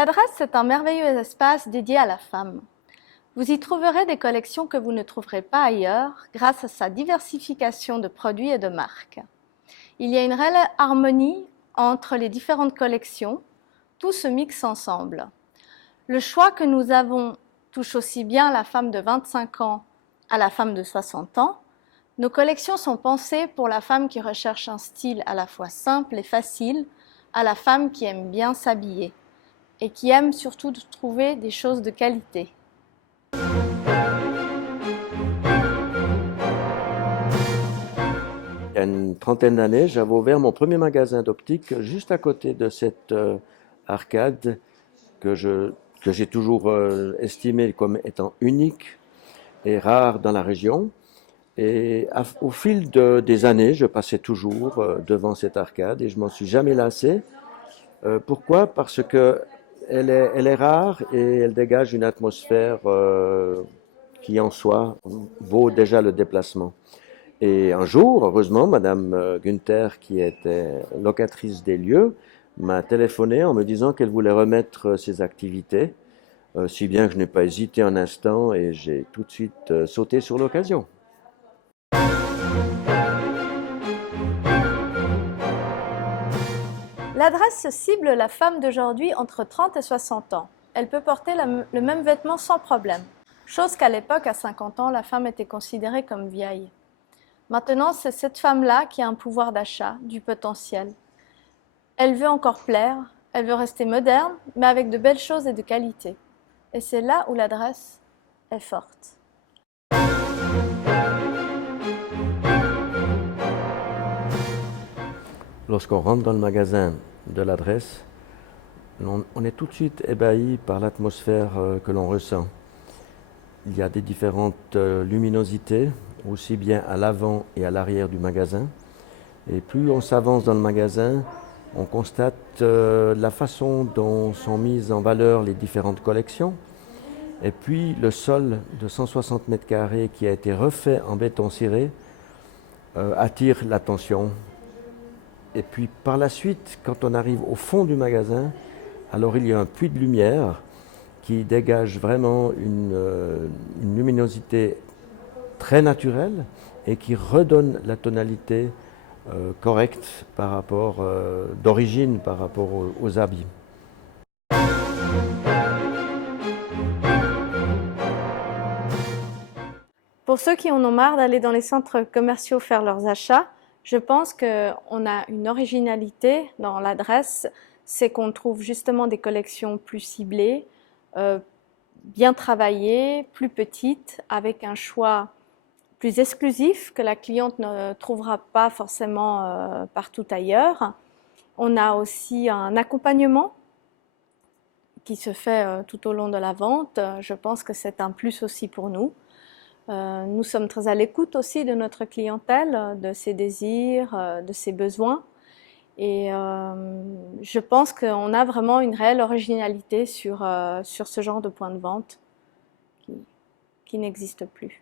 L'adresse est un merveilleux espace dédié à la femme. Vous y trouverez des collections que vous ne trouverez pas ailleurs grâce à sa diversification de produits et de marques. Il y a une réelle harmonie entre les différentes collections, tout se mixe ensemble. Le choix que nous avons touche aussi bien la femme de 25 ans à la femme de 60 ans. Nos collections sont pensées pour la femme qui recherche un style à la fois simple et facile, à la femme qui aime bien s'habiller et qui aime surtout trouver des choses de qualité. Il y a une trentaine d'années, j'avais ouvert mon premier magasin d'optique juste à côté de cette arcade que j'ai toujours estimé comme étant unique et rare dans la région. Et au fil des années, je passais toujours devant cette arcade et je m'en suis jamais lassé. Pourquoi? Parce que elle est rare et elle dégage une atmosphère qui en soi vaut déjà le déplacement. Et un jour, heureusement, Madame Günther, qui était locatrice des lieux, m'a téléphoné en me disant qu'elle voulait remettre ses activités, si bien que je n'ai pas hésité un instant et j'ai tout de suite sauté sur l'occasion. L'adresse cible la femme d'aujourd'hui entre 30 et 60 ans. Elle peut porter le même vêtement sans problème, chose qu'à l'époque, à 50 ans, la femme était considérée comme vieille. Maintenant, c'est cette femme-là qui a un pouvoir d'achat, du potentiel. Elle veut encore plaire, elle veut rester moderne, mais avec de belles choses et de qualité. Et c'est là où l'adresse est forte. Lorsqu'on rentre dans le magasin de l'adresse, on est tout de suite ébahi par l'atmosphère que l'on ressent. Il y a des différentes luminosités, aussi bien à l'avant et à l'arrière du magasin. Et plus on s'avance dans le magasin, on constate la façon dont sont mises en valeur les différentes collections. Et puis le sol de 160 mètres carrés qui a été refait en béton ciré attire l'attention. Et puis par la suite, quand on arrive au fond du magasin, alors il y a un puits de lumière qui dégage vraiment une luminosité très naturelle et qui redonne la tonalité correcte par rapport d'origine par rapport aux habits. Pour ceux qui en ont marre d'aller dans les centres commerciaux faire leurs achats, je pense qu'on a une originalité dans l'adresse, c'est qu'on trouve justement des collections plus ciblées, bien travaillées, plus petites, avec un choix plus exclusif que la cliente ne trouvera pas forcément partout ailleurs. On a aussi un accompagnement qui se fait tout au long de la vente. Je pense que c'est un plus aussi pour nous. Nous sommes très à l'écoute aussi de notre clientèle, de ses désirs, de ses besoins. Et je pense qu'on a vraiment une réelle originalité sur ce genre de point de vente qui n'existe plus.